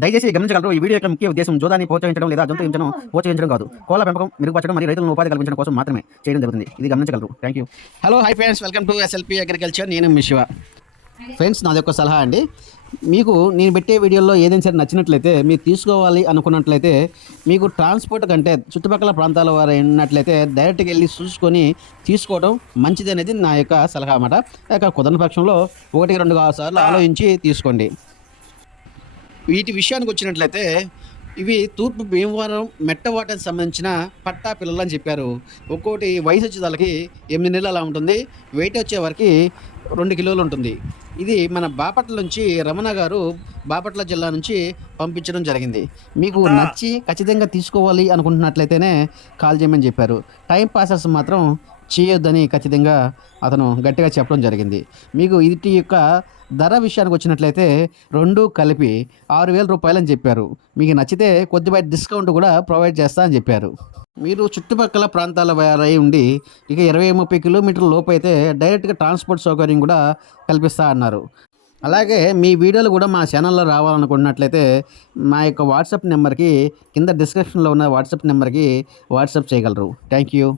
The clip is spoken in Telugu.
దయచేసి గమనించగలరు, ఈ వీడియో యొక్క ముఖ్య ఉద్దేశం జోదాన్ని ప్రోత్సహించడం లేదా జంతు హింసను ప్రోత్సహించడం కాదు. కోళ్ల పెంపకం మెరుగుపరచడం మరియు రైతులను ఉపాధి కల్పించడం కోసం మాత్రమే చేయడం జరుగుతుంది. ఇది గమనించగలరు. Thank you. Hello hi friends, welcome to SLP agriculture. నేను మీ శివ. ఫ్రెండ్స్, నాది ఒక సలహా అండి. మీకు నేను పెట్టే వీడియోలో ఏదైనా సరే నచ్చినట్లయితే, మీరు తీసుకోవాలి అనుకున్నట్లయితే, మీకు ట్రాన్స్పోర్ట్ కంటే చుట్టుపక్కల ప్రాంతాల వారు ఉన్నట్లయితే డైరెక్ట్గా వెళ్ళి చూసుకొని తీసుకోవడం మంచిది అనేది నా యొక్క సలహా అన్నమాట. ఇక కుదరని పక్షంలో 1-2 సార్లు ఆలోచించి తీసుకోండి. వీటి విషయానికి వచ్చినట్లయితే, ఇవి తూర్పు భీమవరం మెట్టవాటానికి సంబంధించిన పట్టా పిల్లలు అని చెప్పారు. ఒక్కోటి వయసు వచ్చేదానికి 8 నెలలు అలా ఉంటుంది. వెయిట్ వచ్చేవరకు 2 కిలోలు ఉంటుంది. ఇది మన బాపట్ల నుంచి రమణ గారు బాపట్ల జిల్లా నుంచి పంపించడం జరిగింది. మీకు నచ్చి ఖచ్చితంగా తీసుకోవాలి అనుకుంటున్నట్లయితేనే కాల్ చేయమని చెప్పారు. టైం పాసెస్ మాత్రం చేయొద్దని ఖచ్చితంగా అతను గట్టిగా చెప్పడం జరిగింది. మీకు వీటి యొక్క ధర విషయానికి వచ్చినట్లయితే 2 కలిపి 6,000 రూపాయలు అని చెప్పారు. మీకు నచ్చితే కొద్దిపాటి డిస్కౌంట్ కూడా ప్రొవైడ్ చేస్తా అని చెప్పారు. మీరు చుట్టుపక్కల ప్రాంతాల వారై ఉండి ఇక 20-30 కిలోమీటర్ల లోపు అయితే డైరెక్ట్గా ట్రాన్స్పోర్ట్ సౌకర్యం కూడా కల్పిస్తా అన్నారు. అలాగే మీ వీడియోలు కూడా మా ఛానల్లో రావాలనుకున్నట్లయితే మా యొక్క వాట్సాప్ నెంబర్కి, కింద డిస్క్రిప్షన్లో ఉన్న వాట్సాప్ నెంబర్కి వాట్సాప్ చేయగలరు. Thank you.